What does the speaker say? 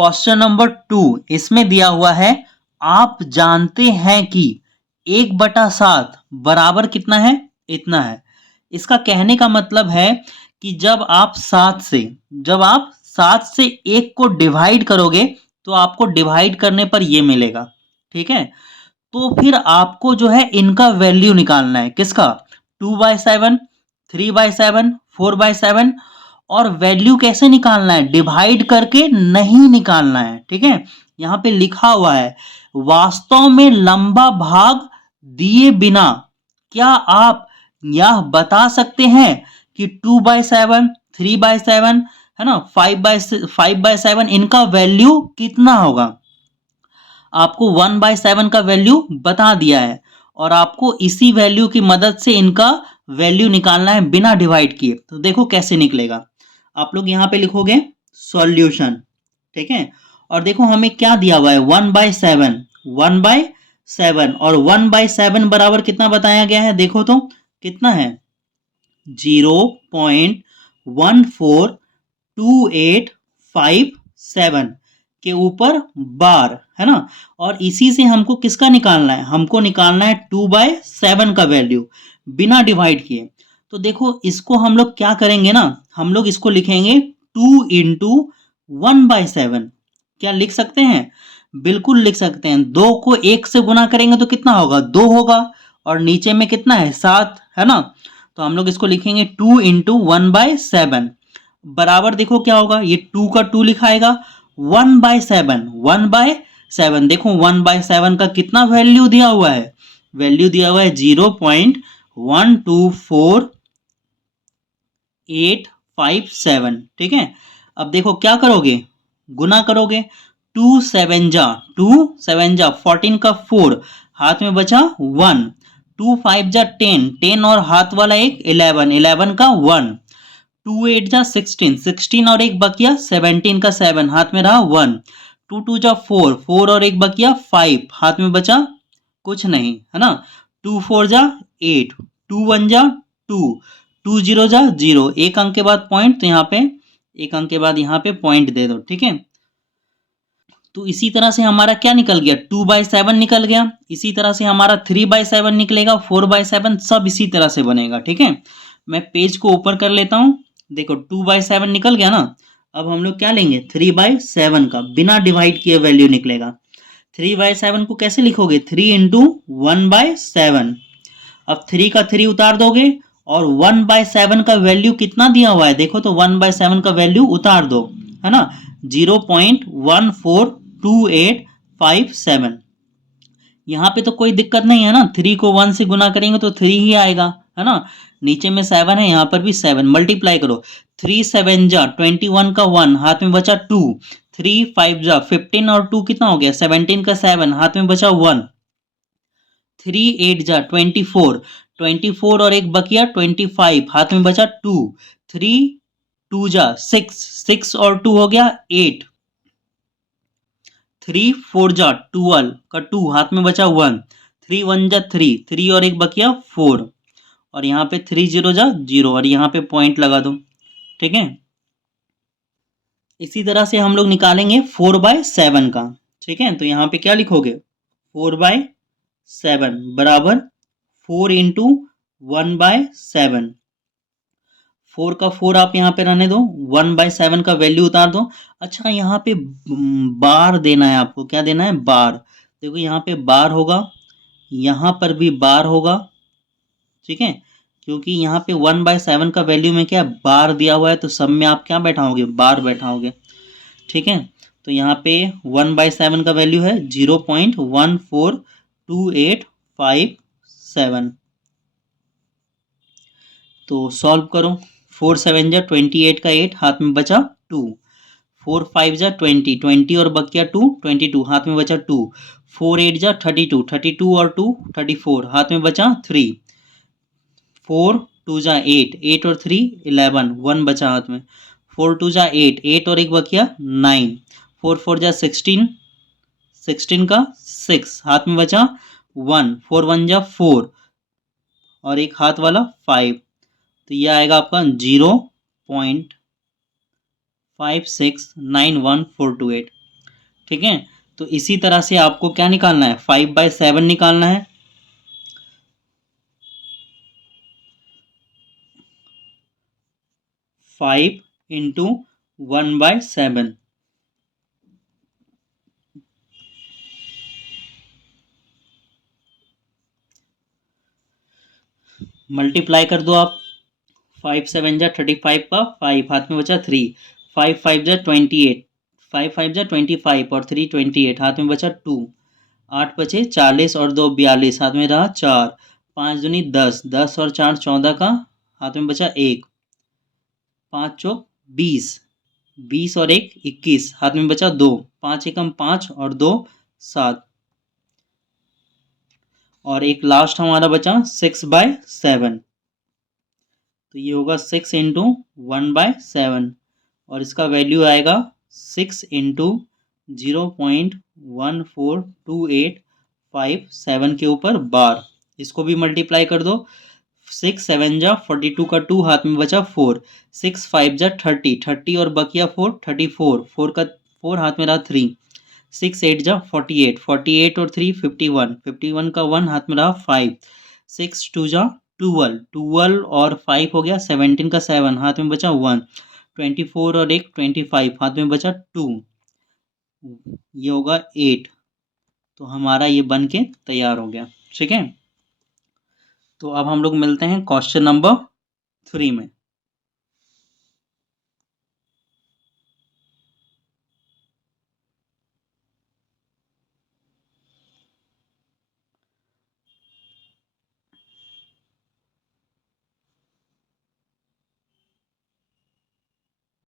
Question number 2 इसमें दिया हुआ है, आप जानते हैं कि 1/7 बराबर कितना है? इतना है। इसका कहने का मतलब है कि जब आप 7 से 1 को डिवाइड करोगे तो आपको डिवाइड करने पर ये मिलेगा। ठीक है, तो फिर आपको जो है इनका वैल्यू निकालना है। किसका? 2/7, 3/7, 4/7। और वैल्यू कैसे निकालना है? डिवाइड करके नहीं निकालना है। ठीक है, यहां पे लिखा हुआ है, वास्तव में लंबा भाग दिए बिना क्या आप यह बता सकते हैं कि 2/7, 3/7 है ना, 5/7 इनका वैल्यू कितना होगा? आपको 1/7 का वैल्यू बता दिया है और आपको इसी वैल्यू की मदद से इनका वैल्यू निकालना है बिना डिवाइड किए। तो देखो कैसे निकलेगा। आप लोग यहां पे लिखोगे सॉल्यूशन। ठीक है, और देखो हमें क्या दिया हुआ है? 1/7 और 1/7 बराबर कितना बताया गया है? देखो तो कितना है? 0.142857 के ऊपर बार है ना। और इसी से हमको किसका निकालना है? हमको निकालना है 2/7 का वैल्यू बिना डिवाइड किए। तो देखो इसको हम लोग क्या करेंगे ना, हम लोग इसको लिखेंगे 2 इंटू 1/7। क्या लिख सकते हैं? बिल्कुल लिख सकते हैं। 2 को 1 से गुना करेंगे तो कितना होगा? 2 होगा। और नीचे में कितना है? 7 है ना। तो हम लोग इसको लिखेंगे 2 इंटू 1/7 बराबर देखो क्या होगा? ये 2 का 2 लिखाएगा, 1/7 देखो 1/7 का कितना वैल्यू दिया हुआ है? वैल्यू दिया हुआ है 0.124857। ठीक है, अब देखो क्या करोगे? गुना करोगे। 2 7 जा 14 का 4, हाथ में बचा 1। 2 5 जा 10, 10 और हाथ वाला एक 11, 11 का 1। 2 8 जा 16, 16 और एक बकिया 17 का 7, हाथ में रहा 1। 2 2 जा 4, 4 और एक बकिया 5, हाथ में बचा कुछ नहीं है ना। 2 4 जा 8, 2 1 जा 2, 2 0 जा 0, एक अंक के बाद पॉइंट, तो यहाँ पे एक अंक के बाद यहाँ पे पॉइंट दे दो। ठीक है, तो इसी तरह से हमारा क्या निकल गया? 2/7 निकल गया। इसी तरह से हमारा 3/7 निकलेगा, 4/7 सब इसी तरह से बनेगा। ठीक है, मैं पेज को ऊपर कर लेता हूं। देखो 2/7 निकल गया ना। अब हम लोग क्या लेंगे? 3/7 का बिना डिवाइड किए वैल्यू निकलेगा। 3/7 को कैसे लिखोगे? 3 इंटू 1/7। अब 3 का 3 उतार दोगे और 1/7 का वैल्यू कितना दिया हुआ है? देखो तो 1/7 का वैल्यू उतार दो, है ना, 0.142857। यहाँ पे तो कोई दिक्कत नहीं है ना, 3 को 1 से गुना करेंगे तो 3 ही आएगा, है ना। नीचे में 7 है, यहाँ पर भी 7, मल्टीप्लाई करो। 3 7 जा 21 का 1, हाथ में बचा 2। 3 5 जा 15 और 2 कितना हो गया? 17 का 7, हाथ में बचा 1। 3 8 जा 24, 24 और एक बकिया 25, हाथ में बचा 2। 3 2 जा 6, 6 और 2 हो गया 8। 3 4 जा 12 का 2, हाथ में बचा 1। 3 1 जा 3, 3 और एक बकिया 4। और यहाँ पे 3 0 जा 0 और यहाँ पे पॉइंट लगा दो। ठीक है, इसी तरह से हम लोग निकालेंगे 4/7 का। ठीक है, तो यहाँ पे क्या लिखोगे? 4/7 बराबर 4 इंटू 1/7। 4 का 4 आप यहाँ पे रहने दो, 1/7 का वैल्यू उतार दो। अच्छा, यहाँ पे बार देना है आपको। क्या देना है? बार। देखो यहाँ पे बार होगा, यहाँ पर भी बार होगा। ठीक है, क्योंकि यहाँ पे 1/7 का वैल्यू में क्या बार दिया हुआ है, तो सब में आप क्या बैठाओगे? बार बैठाओगे। ठीक है, तो यहाँ पे 1/7 का वैल्यू है 0.142857। तो सॉल्व करो। 4 7 जा 28 का 8, हाथ में बचा 2। 4 5 जा 20, 20 और बकिया 2, 22, हाथ में बचा 2। 4 8 जा 32, 32 और 2 34, हाथ में बचा 3। 4 2 जा 8, 8 और 3 11, 1 बचा हाथ में। 4 2 जा 8, 8 और एक बकिया 9। 4 4 जा 16, 16 का 6, हाथ में बचा 1। 4 1 जा 4 और एक हाथ वाला 5। तो ये आएगा आपका 0.569148। ठीक है। तो इसी तरह से आपको क्या निकालना है, 5/7 निकालना है। 5 इंटू 1/7, मल्टीप्लाई कर दो आप। 5 7 जा 35 का 5 हाथ में बचा 3, 5 5 जा 28, 5 5 जा 25 और 3 28 हाथ में बचा 2, 8 बचे 40 और 2 42 हाथ में रहा 4, 5 दूनी 10, 10 और 4 14 का हाथ में बचा 1, 5 चौक 20, 20 और 1 21 हाथ में बचा 2, 5 एकम 5 और 2 7, और एक लास्ट हमारा बचा 6/7। तो ये होगा 6 इंटू 1/7 और इसका वैल्यू आएगा 6 इंटू 0.142857 के ऊपर बार। इसको भी मल्टीप्लाई कर दो। 6 7 जा 42 का 2 हाथ में बचा 4, 6 5 जा 30, 30 और बकिया 4 34, 4 का 4 हाथ में रहा 3, 6 8 जा 48, 48 और 3 51, 51 का 1 हाथ में रहा 5, 6 2 जा 12, 12 और 5 हो गया 17 का 7 हाथ में बचा 1, 24 और 1 25 हाथ में बचा 2, ये होगा 8। तो हमारा ये बन के तैयार हो गया। ठीक है, तो अब हम लोग मिलते हैं क्वेश्चन नंबर 3 में।